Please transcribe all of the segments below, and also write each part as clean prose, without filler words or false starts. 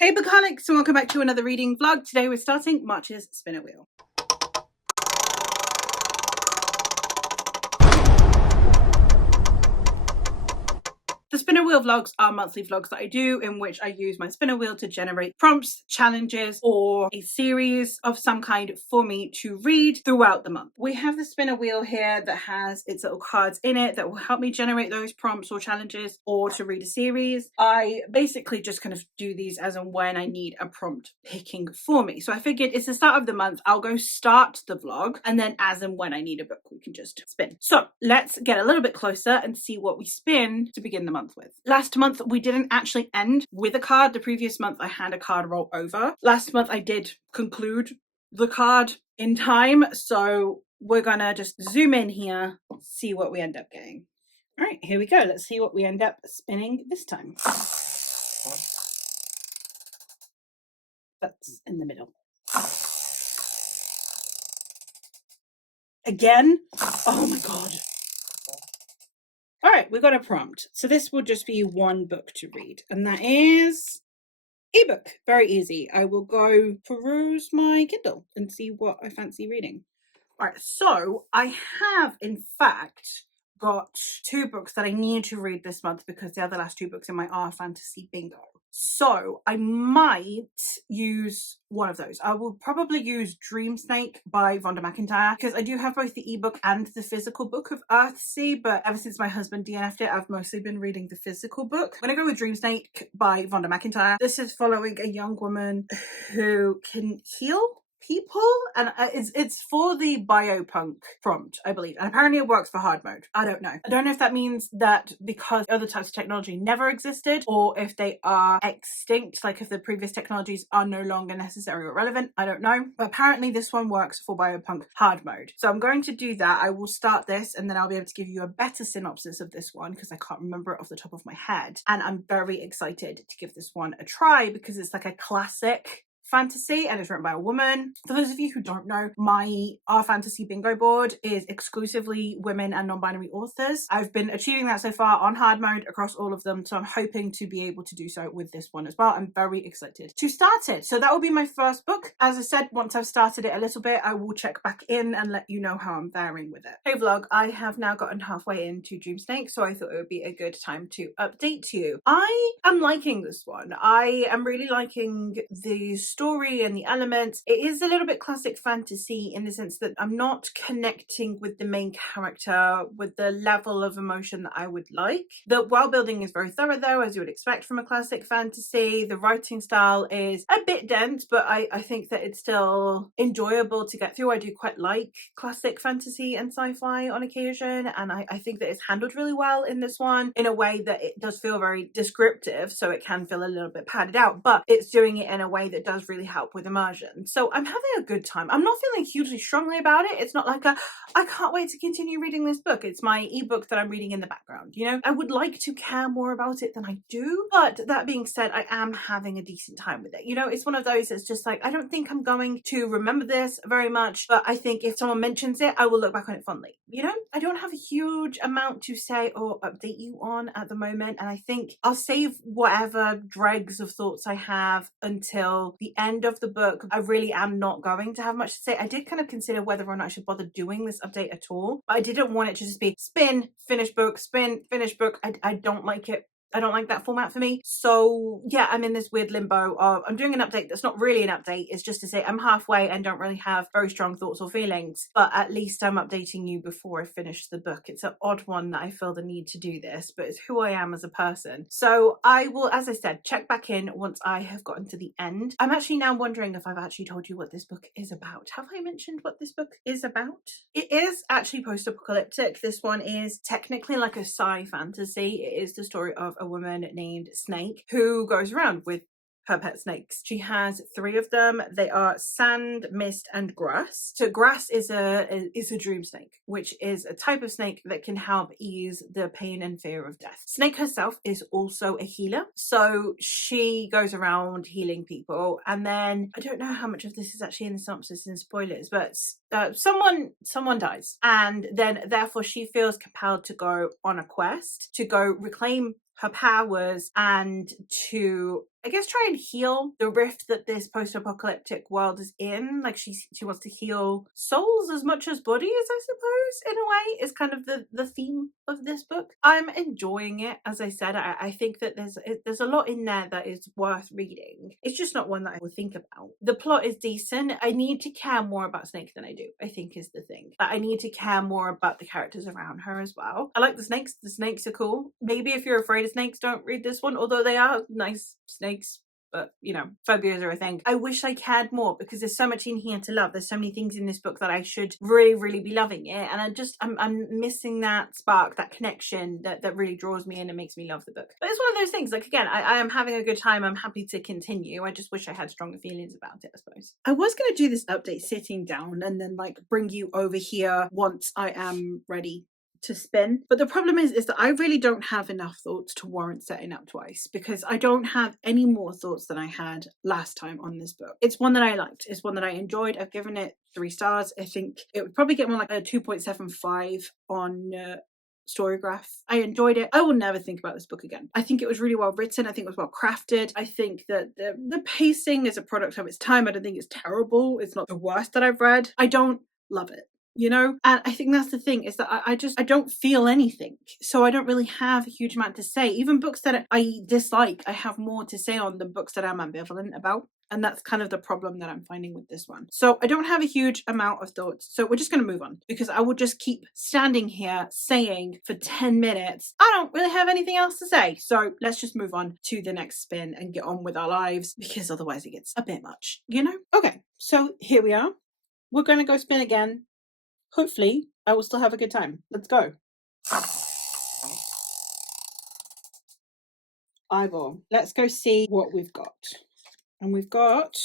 Hey Buckley, so welcome back to another reading vlog. Today we're starting March's Spinner Wheel. The Spinner Wheel vlogs are monthly vlogs that I do in which I use my spinner wheel to generate prompts, challenges, or a series of some kind for me to read throughout the month. We have the spinner wheel here that has its little cards in it that will help me generate those prompts or challenges or to read a series. I basically just kind of do these as and when I need a prompt picking for me. So I figured it's the start of the month, I'll go start the vlog, and then as and when I need a book, we can just spin. So let's get a little bit closer and see what we spin to begin the month with. Last month we didn't actually end with a card. The previous month I had a card roll over. Last month I did conclude the card in time, so we're gonna just zoom in here, see what we end up getting. All right, here we go. Let's see what we end up spinning this time. That's in the middle. Again? Oh my god. All right, we got a prompt. So this will just be one book to read, and that is ebook. Very easy. I will go peruse my Kindle and see what I fancy reading. All right, so I have in fact got two books that I need to read this month because the other last two books in my are fantasy bingo. So I might use one of those. I will probably use Dream Snake by Vonda McIntyre because I do have both the ebook and the physical book of Earthsea, but ever since my husband DNF'd it, I've mostly been reading the physical book. I'm gonna go with Dream Snake by Vonda McIntyre. This is following a young woman who can heal people, and it's for the biopunk prompt, I believe, and apparently it works for hard mode. I don't know if that means that because other types of technology never existed, or if they are extinct, like if the previous technologies are no longer necessary or relevant. I don't know, but apparently this one works for biopunk hard mode, so I'm going to do that. I will start this and then I'll be able to give you a better synopsis of this one because I can't remember it off the top of my head, and I'm very excited to give this one a try because it's like a classic fantasy and it's written by a woman. For those of you who don't know, my Our Fantasy bingo board is exclusively women and non-binary authors. I've been achieving that so far on hard mode across all of them, so I'm hoping to be able to do so with this one as well. I'm very excited to start it. So that will be my first book. As I said, once I've started it a little bit, I will check back in and let you know how I'm faring with it. Hey vlog, I have now gotten halfway into Dream Snake, so I thought it would be a good time to update you. I am liking this one. I am really liking the story and the elements. It is a little bit classic fantasy in the sense that I'm not connecting with the main character with the level of emotion that I would like. The world building is very thorough though, as you would expect from a classic fantasy. The writing style is a bit dense, but I think that it's still enjoyable to get through. I do quite like classic fantasy and sci-fi on occasion, and I think that it's handled really well in this one in a way that it does feel very descriptive, so it can feel a little bit padded out, but it's doing it in a way that does really help with immersion. So I'm having a good time. I'm not feeling hugely strongly about it. It's not like I can't wait to continue reading this book. It's my ebook that I'm reading in the background, you know? I would like to care more about it than I do, but that being said, I am having a decent time with it. You know, it's one of those that's just like, I don't think I'm going to remember this very much, but I think if someone mentions it, I will look back on it fondly. You know, I don't have a huge amount to say or update you on at the moment, and I think I'll save whatever dregs of thoughts I have until the end of the book. I really am not going to have much to say. I did kind of consider whether or not I should bother doing this update at all, but I didn't want it to just be spin, finish book, spin, finish book. I don't like it. I don't like that format for me. So yeah, I'm in this weird limbo of I'm doing an update that's not really an update. It's just to say I'm halfway and don't really have very strong thoughts or feelings, but at least I'm updating you before I finish the book. It's an odd one that I feel the need to do this, but it's who I am as a person. So I will, as I said, check back in once I have gotten to the end. I'm actually now wondering if I've actually told you what this book is about. Have I mentioned what this book is about? It is actually post-apocalyptic. This one is technically like a sci fantasy. It is the story of a woman named Snake who goes around with her pet snakes. She has 3 of them. They are sand, mist, and grass. So grass is a dream snake, which is a type of snake that can help ease the pain and fear of death. Snake herself is also a healer, so she goes around healing people. And then I don't know how much of this is actually in the synopsis and spoilers, but someone dies, and then therefore she feels compelled to go on a quest to go reclaim her powers and to I guess, try and heal the rift that this post-apocalyptic world is in. Like she wants to heal souls as much as bodies, I suppose, in a way, is kind of the theme of this book. I'm enjoying it. As I said, I think that there's a lot in there that is worth reading. It's just not one that I will think about. The plot is decent. I need to care more about Snake than I do, I think, is the thing. That I need to care more about the characters around her as well. I like the snakes. The snakes are cool. Maybe if you're afraid of snakes, don't read this one, although they are nice snakes. But, you know, phobias are a thing. I wish I cared more because there's so much in here to love. There's so many things in this book that I should really, really be loving it. And I'm missing that spark, that connection that really draws me in and makes me love the book. But it's one of those things, like, again, I am having a good time. I'm happy to continue. I just wish I had stronger feelings about it, I suppose. I was going to do this update sitting down and then, like, bring you over here once I am ready to spin, but the problem is that I really don't have enough thoughts to warrant setting up twice, because I don't have any more thoughts than I had last time on this book. It's one that I liked, it's one that I enjoyed. I've given it 3 stars. I think it would probably get more like a 2.75 on Storygraph. I enjoyed it. I will never think about this book again. I think it was really well written. I think it was well crafted. I think that the pacing is a product of its time. I don't think it's terrible. It's not the worst that I've read. I don't love it, you know? And I think that's the thing, is that I don't feel anything. So I don't really have a huge amount to say. Even books that I dislike, I have more to say on than books that I'm ambivalent about. And that's kind of the problem that I'm finding with this one. So I don't have a huge amount of thoughts. So we're just going to move on, because I will just keep standing here saying for 10 minutes, I don't really have anything else to say. So let's just move on to the next spin and get on with our lives, because otherwise it gets a bit much, you know? Okay, so here we are. We're going to go spin again. Hopefully, I will still have a good time. Let's go. Eyeball. Let's go see what we've got. And we've got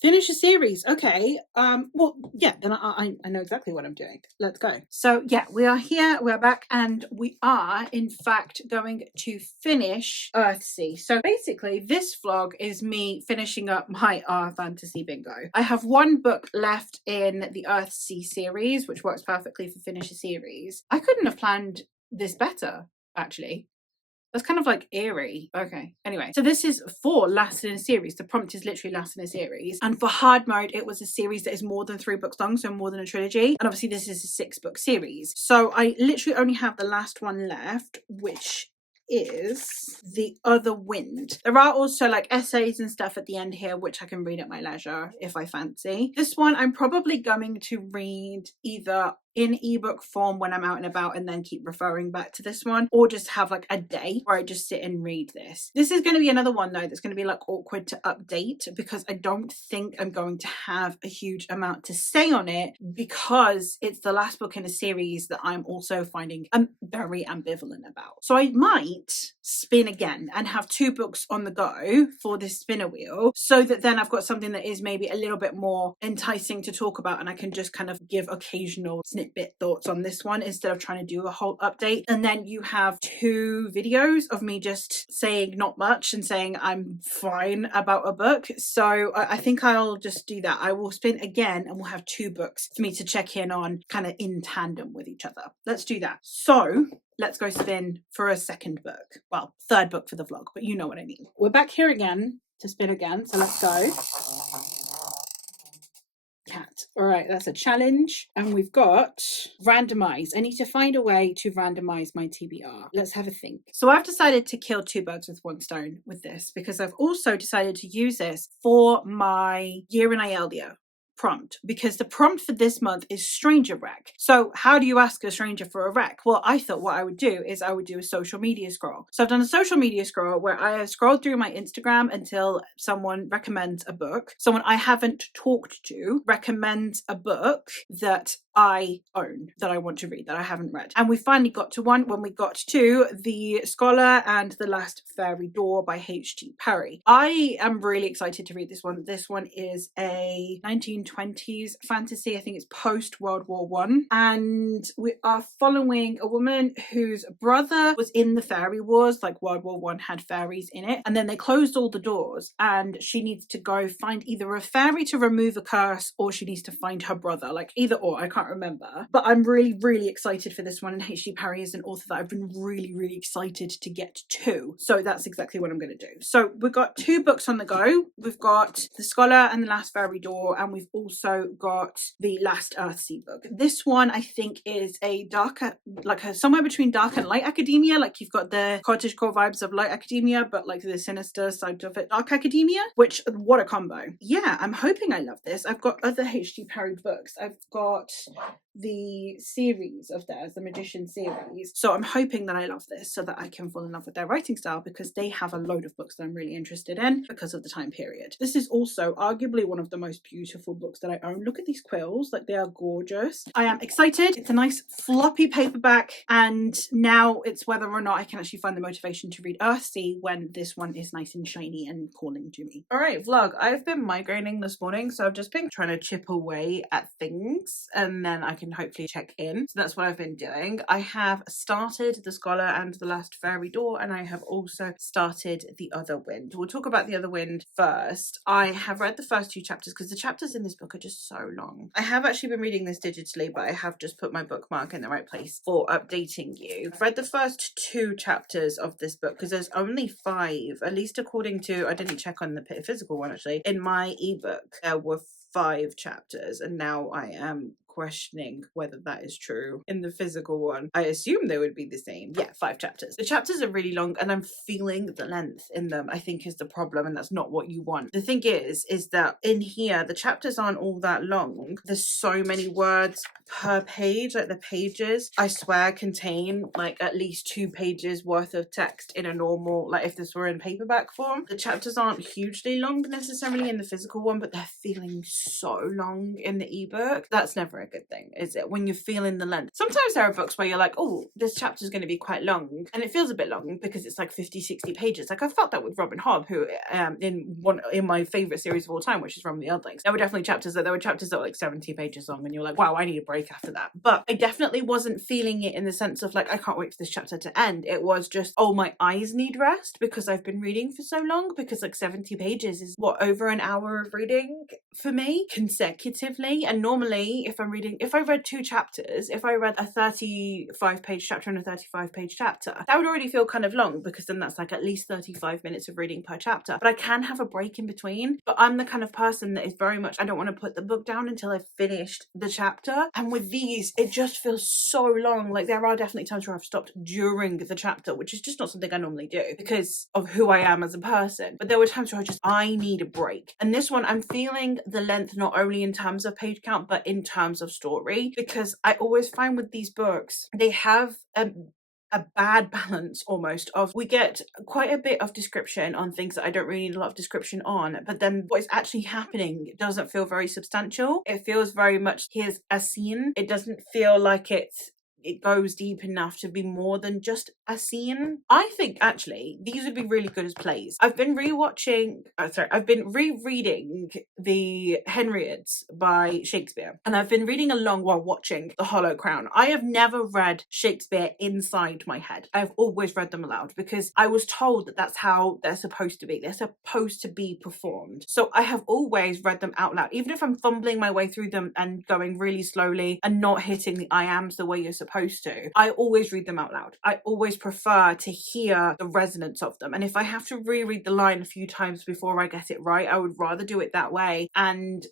finish a series. Okay. Well, yeah, then I know exactly what I'm doing. Let's go. So yeah, we are here, we're back, and we are in fact going to finish Earthsea. So basically this vlog is me finishing up my fantasy bingo. I have one book left in the Earthsea series, which works perfectly for finish a series. I couldn't have planned this better, actually. That's kind of like eerie. Okay. Anyway, so this is for last in a series. The prompt is literally last in a series. And for hard mode, it was a series that is more than 3 books long, so more than a trilogy. And obviously this is a 6-book series. So I literally only have the last one left, which is The Other Wind. There are also like essays and stuff at the end here, which I can read at my leisure if I fancy. This one I'm probably going to read either in ebook form when I'm out and about and then keep referring back to this one, or just have like a day where I just sit and read this. This is going to be another one though that's going to be like awkward to update, because I don't think I'm going to have a huge amount to say on it, because it's the last book in a series that I'm also finding I'm very ambivalent about. So I might spin again and have 2 books on the go for this spinner wheel, so that then I've got something that is maybe a little bit more enticing to talk about, and I can just kind of give occasional snippet thoughts on this one instead of trying to do a whole update. And then you have 2 videos of me just saying not much and saying I'm fine about a book. So I think I'll just do that. I will spin again and we'll have 2 books for me to check in on, kind of in tandem with each other. Let's do that. So let's go spin for a second book. Well, 3rd book for the vlog, but you know what I mean. We're back here again to spin again. So let's go. Cat. All right, that's a challenge. And we've got randomize. I need to find a way to randomize my TBR. Let's have a think. So I've decided to kill 2 birds with 1 stone with this, because I've also decided to use this for my year in Ieldia prompt, because the prompt for this month is stranger rec. So how do you ask a stranger for a rec? Well, I thought what I would do is I would do a social media scroll. So I've done a social media scroll where I have scrolled through my Instagram until someone recommends a book. Someone I haven't talked to recommends a book that I own, that I want to read, that I haven't read. And we finally got to one when we got to The Scholar and the Last Fairy Door by H.G. Parry. I am really excited to read this one. This one is a 1920 1920s fantasy. I think it's post World War One, and we are following a woman whose brother was in the fairy wars. Like World War One had fairies in it, and then they closed all the doors, and she needs to go find either a fairy to remove a curse, or she needs to find her brother. Like either or, I can't remember. But I'm really, really excited for this one, and H.G. Parry is an author that I've been really, really excited to get to. So that's exactly what I'm going to do. So we've got 2 books on the go. We've got The Scholar and the Last Fairy Door, and we've also got the Last Earthsea book. This one I think is a darker, like somewhere between dark and light academia. Like you've got the cottagecore vibes of light academia, but like the sinister side of it, dark academia, which, what a combo. Yeah, I'm hoping I love this. I've got other H.G. Parry books. I've got the series of theirs, the Magician series. So I'm hoping that I love this so that I can fall in love with their writing style, because they have a load of books that I'm really interested in because of the time period. This is also arguably one of the most beautiful books that I own. Look at these quills, like they are gorgeous. I am excited. It's a nice floppy paperback, and now it's whether or not I can actually find the motivation to read Earthsea when this one is nice and shiny and calling to me. Alright vlog, I've been migraining this morning, so I've just been trying to chip away at things and then I can hopefully check in. So that's what I've been doing. I have started The Scholar and the Last Fairy Door, and I have also started The Other Wind. We'll talk about The Other Wind first. I have read the first 2 chapters because the chapters in this book are just so long. I have actually been reading this digitally, but I have just put my bookmark in the right place for updating you. I've read the first 2 chapters of this book because there's only 5, at least according to, I didn't check on the physical one actually, in my ebook there were 5 chapters, and now I am questioning whether that is true in the physical one. I assume they would be the same. Yeah, 5 chapters. The chapters are really long and I'm feeling the length in them, I think, is the problem, and that's not what you want. The thing is that in here the chapters aren't all that long. There's so many words per page. Like the pages, I swear, contain like at least 2 pages worth of text in a normal, like if this were in paperback form. The chapters aren't hugely long necessarily in the physical one, but they're feeling so long in the ebook. That's never a good thing, is it? When you're feeling the length. Sometimes there are books where you're like, oh, this chapter is going to be quite long, and it feels a bit long because it's like 50-60 pages. Like I felt that with Robin Hobb, who in my favorite series of all time, which is From the Earthlings, there were definitely chapters that were like 70 pages long, and you're like, wow, I need a break after that. But I definitely wasn't feeling it in the sense of like, I can't wait for this chapter to end. It was just, oh, my eyes need rest because I've been reading for so long, because like 70 pages is what, over an hour of reading for me consecutively. And normally if I read 2 chapters, if I read a 35-page chapter and a 35-page chapter, that would already feel kind of long, because then that's like at least 35 minutes of reading per chapter. But I can have a break in between. But I'm the kind of person that is very much, I don't want to put the book down until I've finished the chapter. And with these, it just feels so long. Like there are definitely times where I've stopped during the chapter, which is just not something I normally do because of who I am as a person. But there were times where I need a break. And this one, I'm feeling the length not only in terms of page count, but in terms of story, because I always find with these books, they have a bad balance almost of, we get quite a bit of description on things that I don't really need a lot of description on, but then what is actually happening doesn't feel very substantial. It feels very much, here's a scene. It doesn't feel like it goes deep enough to be more than just a scene. I think actually these would be really good as plays. I've been rereading the Henriettes by Shakespeare, and I've been reading along while watching The Hollow Crown. I have never read Shakespeare inside my head. I've always read them aloud because I was told that that's how they're supposed to be. They're supposed to be performed. So I have always read them out loud, even if I'm fumbling my way through them and going really slowly and not hitting the I ams the way you're supposed to. I always read them out loud. I always prefer to hear the resonance of them. And if I have to reread the line a few times before I get it right, I would rather do it that way and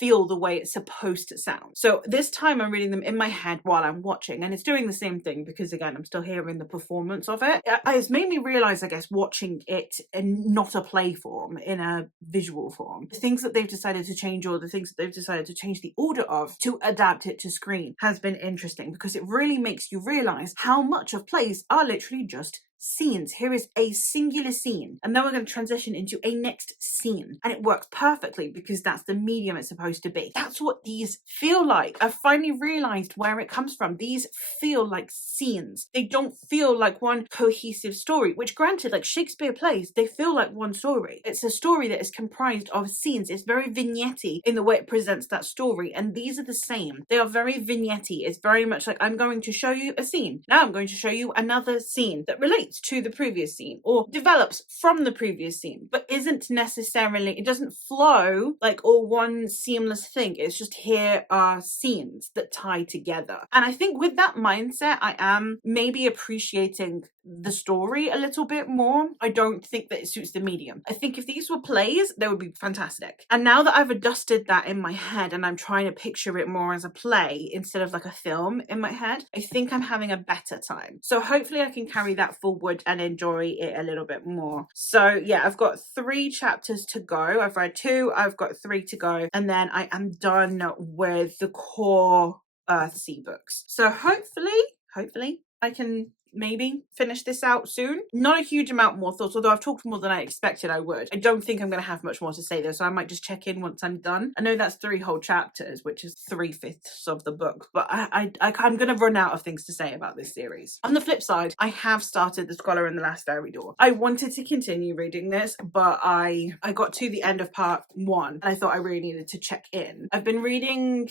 feel the way it's supposed to sound. So this time I'm reading them in my head while I'm watching, and it's doing the same thing because again I'm still hearing the performance of it. It's made me realize, I guess, watching it in not a play form, in a visual form, the things that they've decided to change, or the things that they've decided to change the order of to adapt it to screen, has been interesting, because it really makes you realize how much of plays are literally just scenes. Here is a singular scene, and then we're going to transition into a next scene, and it works perfectly because that's the medium it's supposed to be. That's what these feel like. I finally realized where it comes from. These feel like scenes. They don't feel like one cohesive story, which granted, like Shakespeare plays, they feel like one story. It's a story that is comprised of scenes. It's very vignette-y in the way it presents that story, and these are the same. They are very vignette-y. It's very much like, I'm going to show you a scene. Now I'm going to show you another scene that relates to the previous scene or develops from the previous scene, but isn't necessarily, it doesn't flow like all one seamless thing. It's just, here are scenes that tie together. And I think with that mindset, I am maybe appreciating the story a little bit more. I don't think that it suits the medium. I think if these were plays, they would be fantastic. And now that I've adjusted that in my head and I'm trying to picture it more as a play instead of like a film in my head, I think I'm having a better time. So hopefully I can carry that forward and enjoy it a little bit more. So yeah, I've got 3 chapters to go. I've read 2, I've got 3 to go, and then I am done with the core Earthsea books. So hopefully I can maybe finish this out soon. Not a huge amount more thoughts, although I've talked more than I expected I would. I don't think I'm going to have much more to say though, so I might just check in once I'm done. I know that's 3 whole chapters, which is 3/5 of the book, but I'm going to run out of things to say about this series. On the flip side, I have started The Scholar and the Last Fairy Door. I wanted to continue reading this, but I got to the end of part 1 and I thought I really needed to check in. I've been reading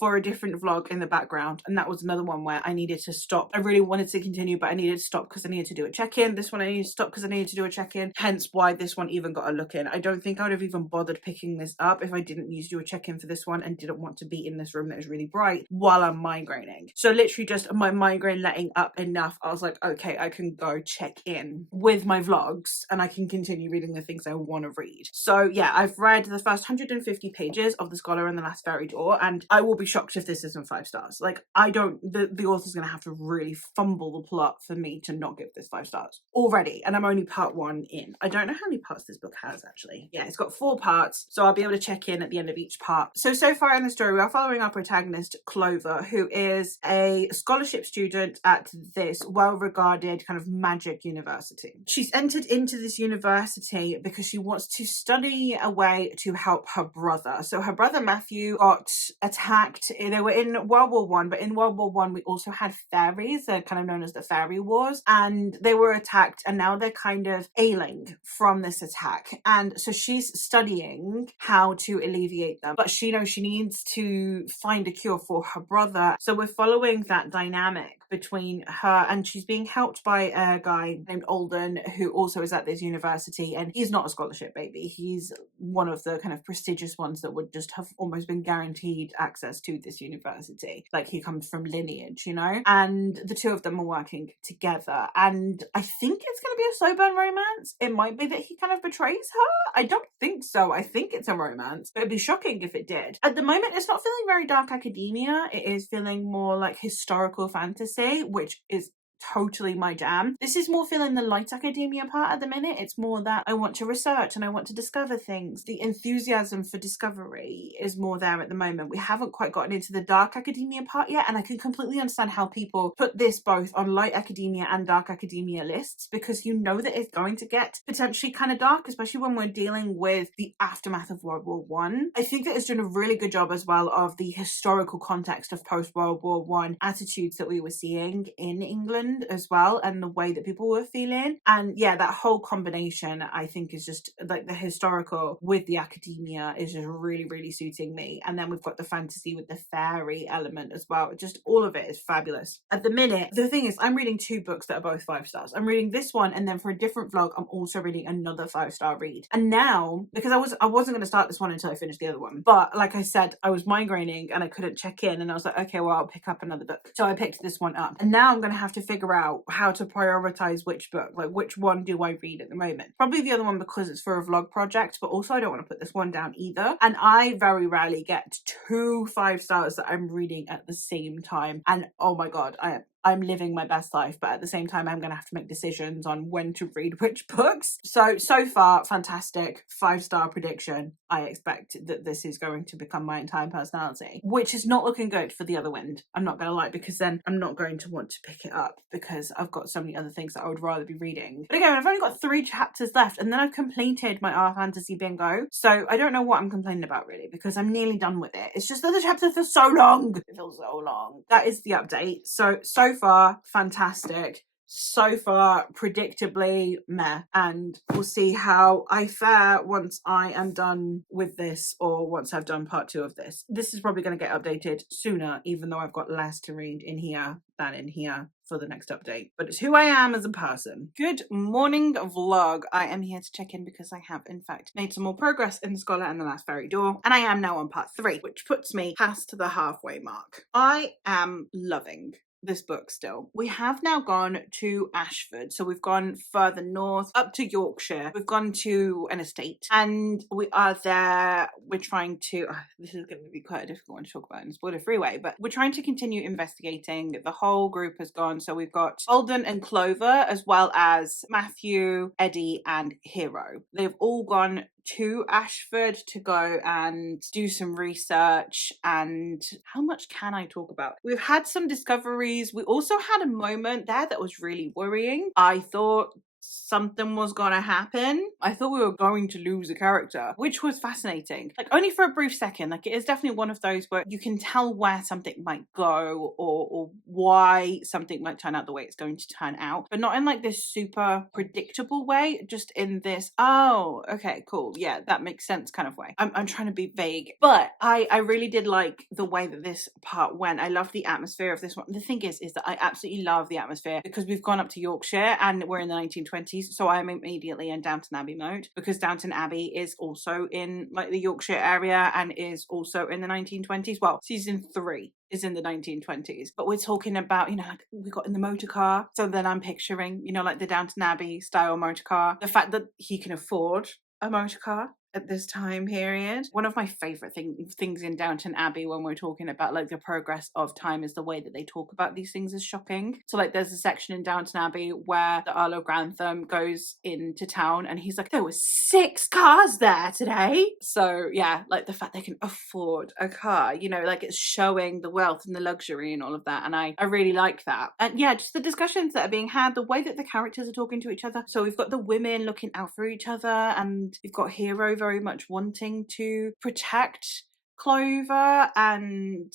for a different vlog in the background, and that was another one where I needed to stop. I really wanted to continue, but I needed to stop because I needed to do a check-in. This one I needed to stop because I needed to do a check-in, hence why this one even got a look in. I don't think I would have even bothered picking this up if I didn't need to do a check-in for this one and didn't want to be in this room that is really bright while I'm migraining. So literally just my migraine letting up enough, I was like, okay, I can go check in with my vlogs and I can continue reading the things I want to read. So yeah, I've read the first 150 pages of The Scholar and the Last Fairy Door, and I will be shocked if this isn't 5 stars. Like, I don't, the author's gonna have to really fumble the plot for me to not give this 5 stars already, and I'm only part 1 in. I don't know how many parts this book has actually. Yeah, it's got 4 parts, so I'll be able to check in at the end of each part. So far in the story, we are following our protagonist Clover, who is a scholarship student at this well-regarded kind of magic university. She's entered into this university because she wants to study a way to help her brother. So her brother Matthew got attacked. They were in World War One, but in World War One we also had fairies. They're kind of known as the Fairy Wars, and they were attacked, and now they're kind of ailing from this attack. And so she's studying how to alleviate them, but she knows she needs to find a cure for her brother. So we're following that dynamic between her, and she's being helped by a guy named Alden, who also is at this university, and he's not a scholarship baby. He's one of the kind of prestigious ones that would just have almost been guaranteed access to this university. Like, he comes from lineage, you know? And the two of them are working together, and I think it's going to be a slow burn romance. It might be that he kind of betrays her. I don't think so. I think it's a romance, but it'd be shocking if it did. At the moment, it's not feeling very dark academia. It is feeling more like historical fantasy, which is totally my jam. This is more feeling the light academia part at the minute. It's more that I want to research and I want to discover things. The enthusiasm for discovery is more there at the moment. We haven't quite gotten into the dark academia part yet, and I can completely understand how people put this both on light academia and dark academia lists, because you know that it's going to get potentially kind of dark, especially when we're dealing with the aftermath of World War One. I think that it's done a really good job as well of the historical context of post-World War One attitudes that we were seeing in England as well, and the way that people were feeling. And yeah, that whole combination I think is just like the historical with the academia is just really, really suiting me. And then we've got the fantasy with the fairy element as well. Just all of it is fabulous. At the minute, the thing is, I'm reading 2 books that are both 5 stars. I'm reading this one, and then for a different vlog I'm also reading another 5-star read. And now, because I wasn't going to start this one until I finished the other one, but like I said, I was migraining and I couldn't check in, and I was like, okay, well, I'll pick up another book. So I picked this one up, and now I'm going to have to figure out how to prioritize which book, like which one do I read at the moment. Probably the other one because it's for a vlog project, but also I don't want to put this one down either. And I very rarely get 2 5 stars that I'm reading at the same time, and oh my god, I'm living my best life, but at the same time I'm going to have to make decisions on when to read which books. So far, fantastic. 5-star prediction. I expect that this is going to become my entire personality, which is not looking good for The Other Wind. I'm not going to lie, because then I'm not going to want to pick it up because I've got so many other things that I would rather be reading. But again, I've only got 3 chapters left, and then I've completed my R Fantasy bingo. So I don't know what I'm complaining about really, because I'm nearly done with it. It's just that the chapters feel so long. It feels so long. That is the update. So far, fantastic. So far, predictably meh, and we'll see how I fare once I am done with this, or once I've done part 2 of this. This is probably going to get updated sooner, even though I've got less to read in here than in here for the next update, but it's who I am as a person. Good morning vlog. I am here to check in because I have in fact made some more progress in the Scholar and the Last Fairy Door, and I am now on part 3, which puts me past the halfway mark. I am loving this book still. We have now gone to Ashford, so we've gone further north up to Yorkshire. We've gone to an estate, and we are there. We're trying to this is going to be quite a difficult one to talk about in a spoiler-free way, but we're trying to continue investigating. The whole group has gone, so we've got Alden and Clover, as well as Matthew, Eddie and Hero. They've all gone to Ashford to go and do some research. And how much can I talk about? We've had some discoveries. We also had a moment there that was really worrying. I thought something was gonna happen. I thought we were going to lose a character, which was fascinating. Like, only for a brief second. Like, it is definitely one of those where you can tell where something might go, or why something might turn out the way it's going to turn out, but not in like this super predictable way, just in this, oh, okay, cool, yeah, that makes sense kind of way. I'm trying to be vague, but I really did like the way that this part went. I love the atmosphere of this one. The thing is that I absolutely love the atmosphere, because we've gone up to Yorkshire and we're in the 1920s, so I'm immediately in Downton Abbey mode, because Downton Abbey is also in like the Yorkshire area and is also in the 1920s. Well, season 3 is in the 1920s, but we're talking about, you know, like we got in the motor car, so then I'm picturing, you know, like the Downton Abbey style motor car, the fact that he can afford a motor car at this time period. One of my favorite things in Downton Abbey, when we're talking about like the progress of time, is the way that they talk about these things as shocking. So like there's a section in Downton Abbey where the Earl of Grantham goes into town and he's like, there were 6 cars there today. So yeah, like the fact they can afford a car, you know, like it's showing the wealth and the luxury and all of that, and I really like that. And yeah, just the discussions that are being had, the way that the characters are talking to each other. So we've got the women looking out for each other, and you've got Hero very much wanting to protect Clover, and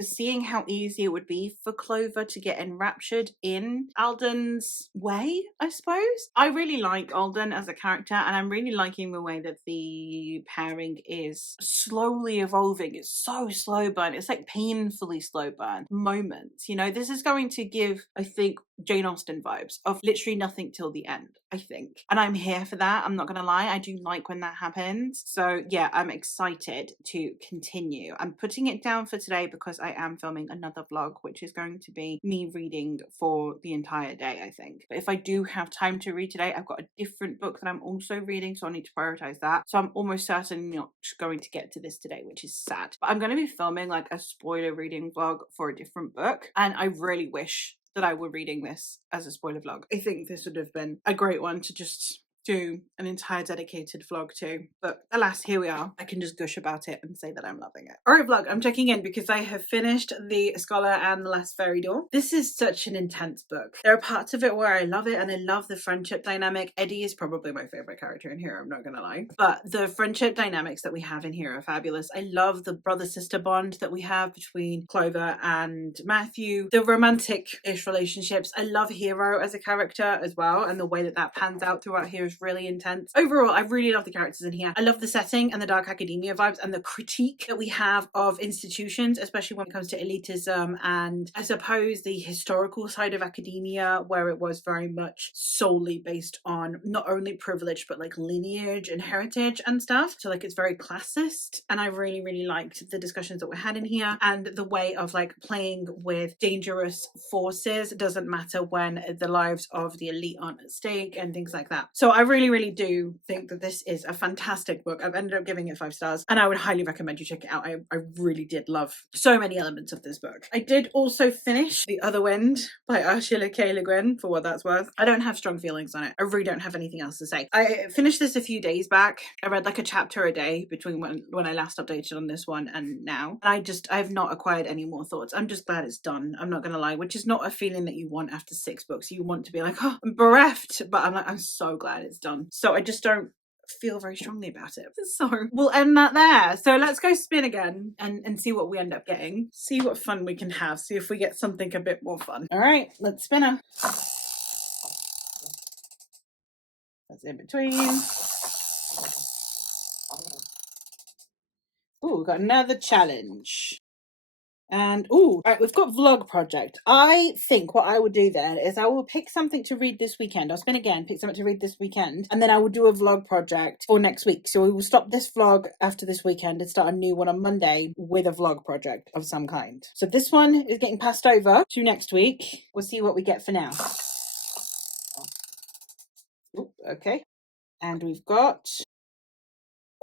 seeing how easy it would be for Clover to get enraptured in Alden's way, I suppose. I really like Alden as a character, and I'm really liking the way that the pairing is slowly evolving. It's so slow burn. It's like painfully slow burn moments. You know, this is going to give, I think, Jane Austen vibes of literally nothing till the end, I think. And I'm here for that. I'm not gonna lie. I do like when that happens. So yeah, I'm excited to continue. I'm putting it down for today because I am filming another vlog, which is going to be me reading for the entire day, I think. But if I do have time to read today, I've got a different book that I'm also reading, so I need to prioritize that. So I'm almost certainly not going to get to this today, which is sad. But I'm going to be filming like a spoiler reading vlog for a different book, and I really wish that I were reading this as a spoiler vlog. I think this would have been a great one to just do an entire dedicated vlog to, but alas, here we are. I can just gush about it and say that I'm loving it. Alright vlog, I'm checking in because I have finished The Scholar and the Last Fairy Door. This is such an intense book. There are parts of it where I love it, and I love the friendship dynamic. Eddie is probably my favorite character in here, I'm not gonna lie, but the friendship dynamics that we have in here are fabulous. I love the brother-sister bond that we have between Clover and Matthew, the romantic-ish relationships. I love Hero as a character as well, and the way that that pans out throughout here is really intense. Overall, I really love the characters in here. I love the setting and the dark academia vibes, and the critique that we have of institutions, especially when it comes to elitism, and I suppose the historical side of academia, where it was very much solely based on not only privilege but like lineage and heritage and stuff. So like it's very classist, and I really, really liked the discussions that we had in here, and the way of like playing with dangerous forces. It doesn't matter when the lives of the elite aren't at stake and things like that. So I I really, really do think that this is a fantastic book. I've ended up giving it 5 stars, and I would highly recommend you check it out. I really did love so many elements of this book. I did also finish The Other Wind by Ursula K. Le Guin, for what that's worth. I don't have strong feelings on it. I really don't have anything else to say. I finished this a few days back. I read like a chapter a day between when I last updated on this one and now. And I've not acquired any more thoughts. I'm just glad it's done. I'm not gonna lie, which is not a feeling that you want after 6 books. You want to be like, oh, I'm bereft, but I'm so glad it's done. So I just don't feel very strongly about it. So we'll end that there. So let's go spin again and see what we end up getting. See what fun we can have. See if we get something a bit more fun. All right, let's spin her. That's in between. Oh, we've got another challenge. And all right, we've got vlog project. I think what I would do then is I will pick something to read this weekend. I'll spin again, pick something to read this weekend, and then I will do a vlog project for next week. So we will stop this vlog after this weekend and start a new one on Monday with a vlog project of some kind. So this one is getting passed over to next week. We'll see what we get for now. Ooh, okay. And we've got...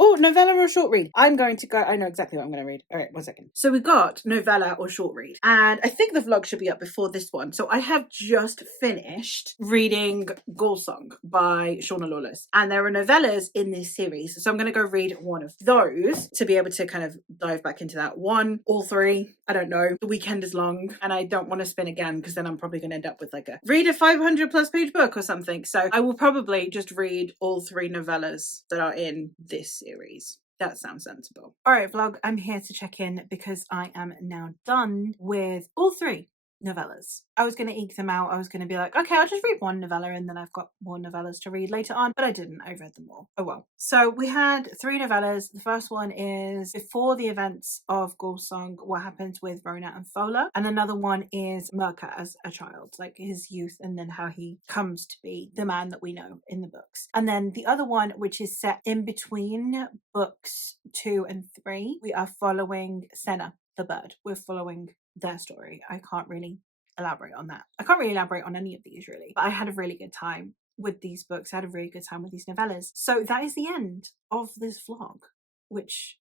oh, novella or short read? I'm going to go... I know exactly what I'm going to read. All right, 1 second. So we got novella or short read. And I think the vlog should be up before this one. So I have just finished reading Ghoul Song by Shauna Lawless. And there are novellas in this series. So I'm going to go read one of those to be able to kind of dive back into that. 1, all 3, I don't know. The weekend is long and I don't want to spin again because then I'm probably going to end up with like a read a 500+ page book or something. So I will probably just read all 3 novellas that are in this series. That sounds sensible. All right, vlog, I'm here to check in because I am now done with all 3 novellas. I was going to eke them out. I was going to be like, okay, I'll just read 1 novella and then I've got more novellas to read later on, but I didn't. I read them all. Oh well. So we had 3 novellas. The first one is before the events of Ghoul Song, what happens with Rona and Fola, and another one is Mirka as a child, like his youth and then how he comes to be the man that we know in the books. And then the other one, which is set in between books 2 and 3, we are following Senna the bird. We're following their story. I can't really elaborate on that. I can't really elaborate on any of these really, but I had a really good time with these books. I had a really good time with these novellas. So that is the end of this vlog, which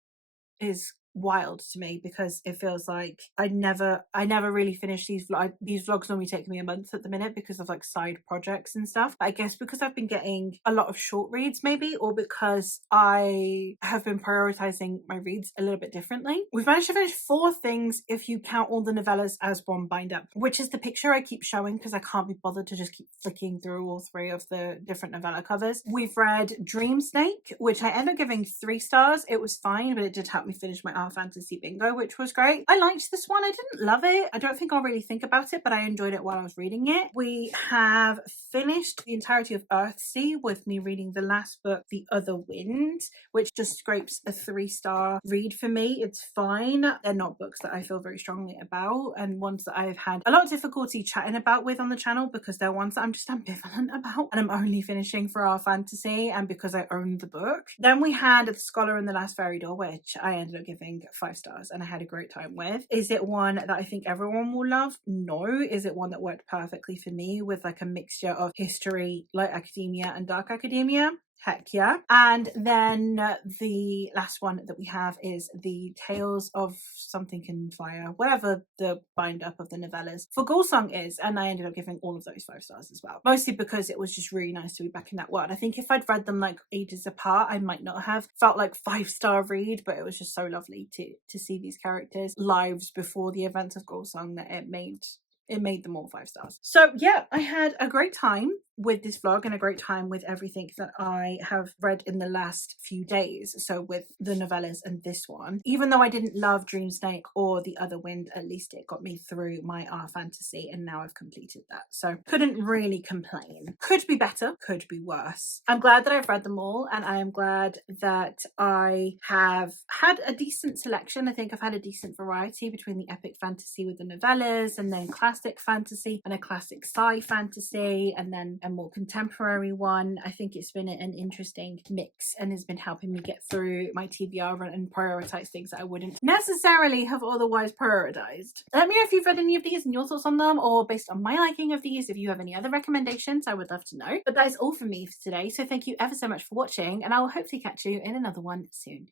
is wild to me because it feels like I never really finish these vlogs. These vlogs normally take me a month at the minute because of like side projects and stuff. I guess because I've been getting a lot of short reads maybe, or because I have been prioritizing my reads a little bit differently. We've managed to finish 4 things if you count all the novellas as one bind up, which is the picture I keep showing because I can't be bothered to just keep flicking through all 3 of the different novella covers. We've read Dream Snake, which I ended up giving 3 stars. It was fine, but it did help me finish my fantasy bingo, which was great. I liked this one. I didn't love it. I don't think I'll really think about it, but I enjoyed it while I was reading it. We have finished the entirety of Earthsea with me reading the last book, The Other Wind, which just scrapes a 3-star read for me. It's fine. They're not books that I feel very strongly about and ones that I've had a lot of difficulty chatting about with on the channel because they're ones that I'm just ambivalent about and I'm only finishing for our fantasy and because I own the book. Then we had The Scholar and the Last Fairy Door, which I ended up giving 5 stars and I had a great time with. Is it one that I think everyone will love? No. Is it one that worked perfectly for me with like a mixture of history, light academia and dark academia? Heck yeah. And then the last one that we have is the Tales of Something in Fire, whatever the bind up of the novellas for Ghoul Song is, and I ended up giving all of those 5 stars as well, mostly because it was just really nice to be back in that world. I think if I'd read them like ages apart I might not have felt like 5-star read, but it was just so lovely to see these characters' lives before the events of Ghoul Song that it made them all 5 stars. So yeah, I had a great time with this vlog and a great time with everything that I have read in the last few days. So with the novellas and this one, even though I didn't love Dream Snake or The Other Wind, at least it got me through my R fantasy and now I've completed that. So couldn't really complain. Could be better, could be worse. I'm glad that I've read them all and I am glad that I have had a decent selection. I think I've had a decent variety between the epic fantasy with the novellas and then classic fantasy and a classic sci fantasy and then a more contemporary one. I think it's been an interesting mix and has been helping me get through my TBR run and prioritize things that I wouldn't necessarily have otherwise prioritized. Let me know if you've read any of these and your thoughts on them, or based on my liking of these, if you have any other recommendations, I would love to know. But that is all from me for today, so thank you ever so much for watching, and I will hopefully catch you in another one soon.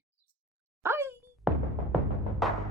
Bye!